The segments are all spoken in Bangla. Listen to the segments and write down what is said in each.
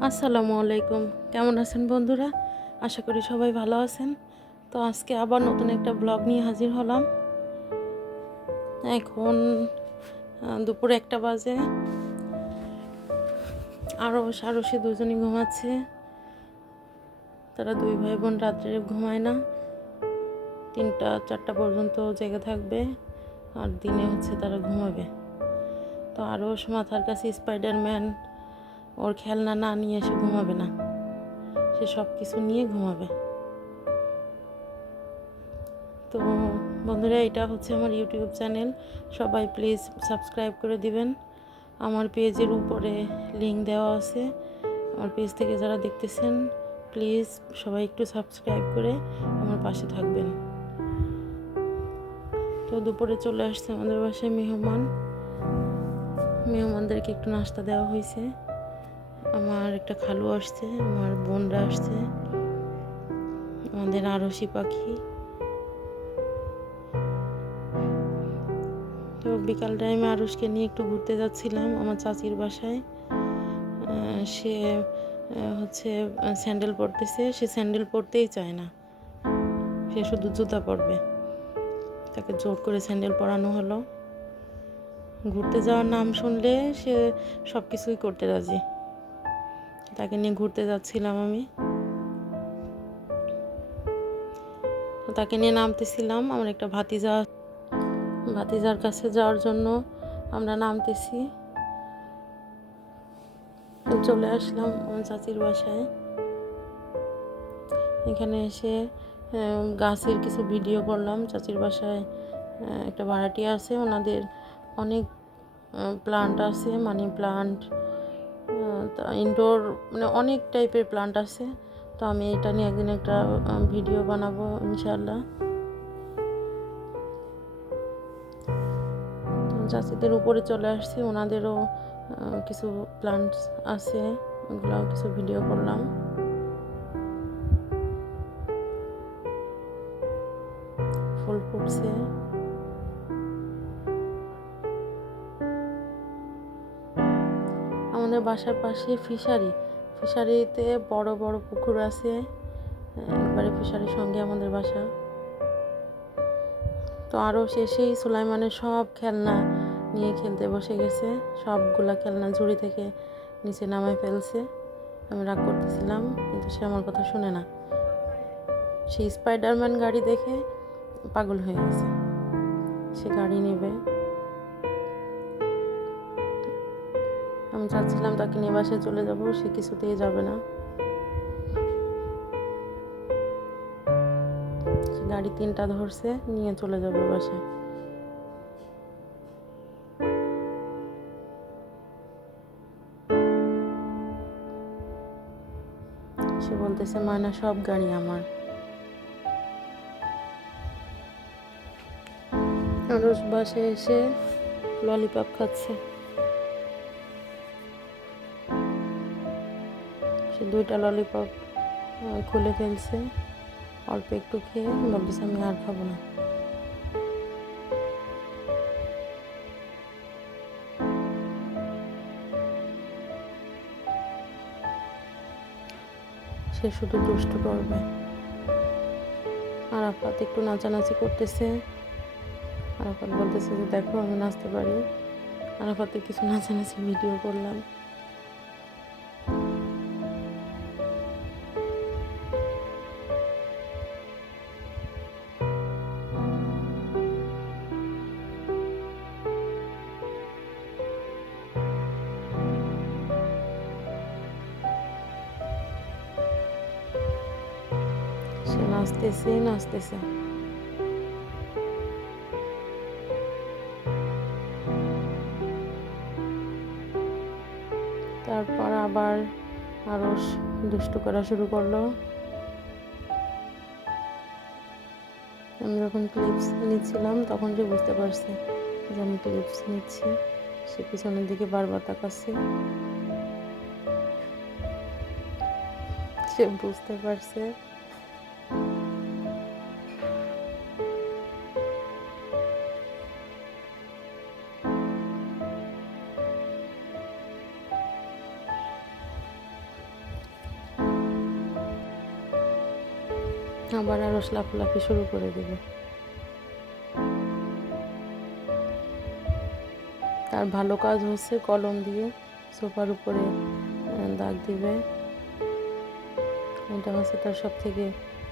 আসসালামু আলাইকুম। কেমন আছেন বন্ধুরা? আশা করি সবাই ভালো আছেন। তো আজকে আবার নতুন একটা ব্লগ নিয়ে হাজির হলাম। এখন দুপুর একটা বাজে। আরও সারসে দুজনই ঘুমাচ্ছে। তারা দুই ভাই বোন রাত্রে ঘুমায় না। তিনটা, চারটা পর্যন্ত জেগে থাকবে। আর দিনে হচ্ছে তারা ঘুমাবে। তো আরও মাথার কাছে স্পাইডারম্যান ওর খেলনা না নিয়ে এসে ঘুমাবে না। সে সব কিছু নিয়ে ঘুমাবে। তো বন্ধুরা, এটা হচ্ছে আমার ইউটিউব চ্যানেল। সবাই প্লিজ সাবস্ক্রাইব করে দিবেন। আমার পেজের উপরে লিংক দেওয়া আছে। আমার পেজ থেকে যারা দেখতেছেন, প্লিজ সবাই একটু সাবস্ক্রাইব করে আমার পাশে থাকবেন। তো দুপুরে চলে আসছে আমাদের বাসায় মেহমান। মেহমানদেরকে একটু নাস্তা দেওয়া হয়েছে। আমার একটা খালু আসছে, আমার বোনরা আসছে, আমাদের আরসি পাখি। তো বিকাল টাইমে আরসকে নিয়ে একটু ঘুরতে যাচ্ছিলাম আমার চাচির বাসায়। সে হচ্ছে স্যান্ডেল পরতেছে, সে স্যান্ডেল পরতেই চায় না। সে শুধু জুতা পরবে। তাকে জোর করে স্যান্ডেল পরানো হলো। ঘুরতে যাওয়ার নাম শুনলে সে সব কিছুই করতে রাজি। তাকে নিয়ে ঘুরতে যাচ্ছিলাম আমি। তাকে নিয়ে নামতেছিলাম আমার একটা ভাতিজা। ভাতিজার কাছে যাওয়ার জন্য আমরা নামতেছি। চলে আসলাম আমার চাচির বাসায়। এখানে এসে গাছের কিছু ভিডিও করলাম। চাচির বাসায় একটা ভাড়াটি আছে। ওনাদের অনেক প্লান্ট আছে, মানি প্লান্ট ইনডোর মানে অনেক টাইপের প্লান্ট আছে। তো আমি এটা নিয়ে একদিন একটা ভিডিও বানাবো ইনশাল্লাহ চাষিদের উপরে চলে আসছি, ওনাদেরও কিছু প্লান্টস আছে ওগুলো কিছু ভিডিও করলাম। ফুল ফুটছে। আমাদের বাসার পাশে ফিশারি। ফিশারিতে বড় বড় পুকুর আছে। একবারে ফিশারির সঙ্গে আমাদের বাসা। তো আরও শেষেই সুলাইমানের সব খেলনা নিয়ে খেলতে বসে গেছে। সবগুলা খেলনা ঝুড়ি থেকে নিচে নামায় ফেলছে। আমি রাগ করতেছিলাম, কিন্তু সে আমার কথা শুনে না। সেই স্পাইডারম্যান গাড়ি দেখে পাগল হয়ে গেছে। সে গাড়ি নেবে। চাচ্ছিলাম তাকে নিয়ে বাসায় চলে যাব, সে কিছুতেই যাবে না। গাড়ি তিনটা ধরছে, নিয়ে চলে যাবে বাসায়। সে বলতেছে মায়না সব গাড়ি আমার। আরস বাসায় এসে ললিপপ খাচ্ছে। সে দুইটা ললিপপ খুলে ফেলছে। অল্প একটু খেয়ে বলতেছে আমি আর খাব না। সে শুধু দুষ্ট করবে। আরাফাত একটু নাচানাচি করতেছে। আরাফাত বলতেছে যে, দেখো, আমি নাচতে পারি। আরাফাতে কিছু নাচানাচি ভিডিও করলাম। নাচতেছে নাচতেছে তারপর আবার আরও দুষ্টু করা শুরু করল। আমি যখন ক্লিপস নিচ্ছিলাম, তখন যে বুঝতে পারছে যে আমি ক্লিপস নিচ্ছি, সে পিছনের দিকে বারবার তাকাচ্ছে। সে বুঝতে পারছে আবার আরও লাফলাফি শুরু করে দেবে। তার ভালো কাজ হচ্ছে কলম দিয়ে সোফার উপরে দাগ দিবে। এটা হচ্ছে তার সব থেকে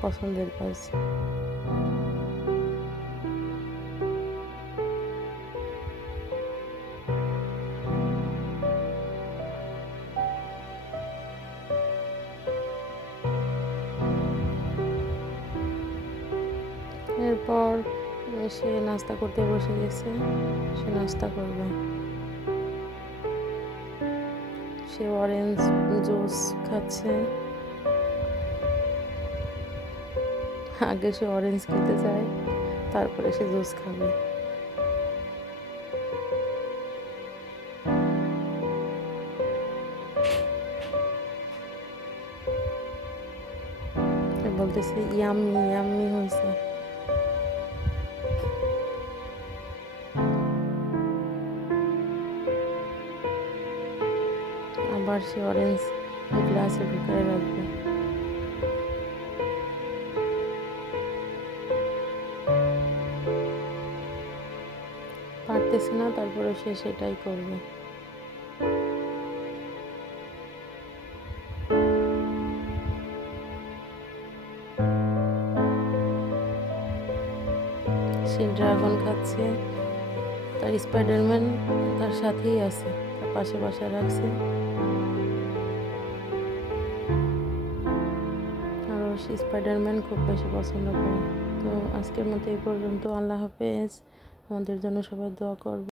পছন্দের কাজ। এরপর সে নাস্তা করতে বসে গেছে। সে নাস্তা করবে। সে অরেঞ্জ জুস খাচ্ছে। আগে সে অরেঞ্জ খেতে চায়, তারপরে সে জুস খাবে। বলতেছে, ইয়াম্মি ইয়াম্মি হয়েছে আবার সে অরেঞ্জ গ্লাসে ঢুকায় রাখবে। পারতেছে না, তারপরে সে সেটাই করবে। সে ড্রাগন খাচ্ছে, তার স্পাইডারম্যান তার সাথেই আছে, তার পাশে পাশে রাখছে। সে স্পাইডারম্যান খুব বেশি পছন্দ করে। তো আজকের মতো এই পর্যন্ত। আল্লাহ হাফেজ। আমাদের জন্য সবাই দোয়া করবে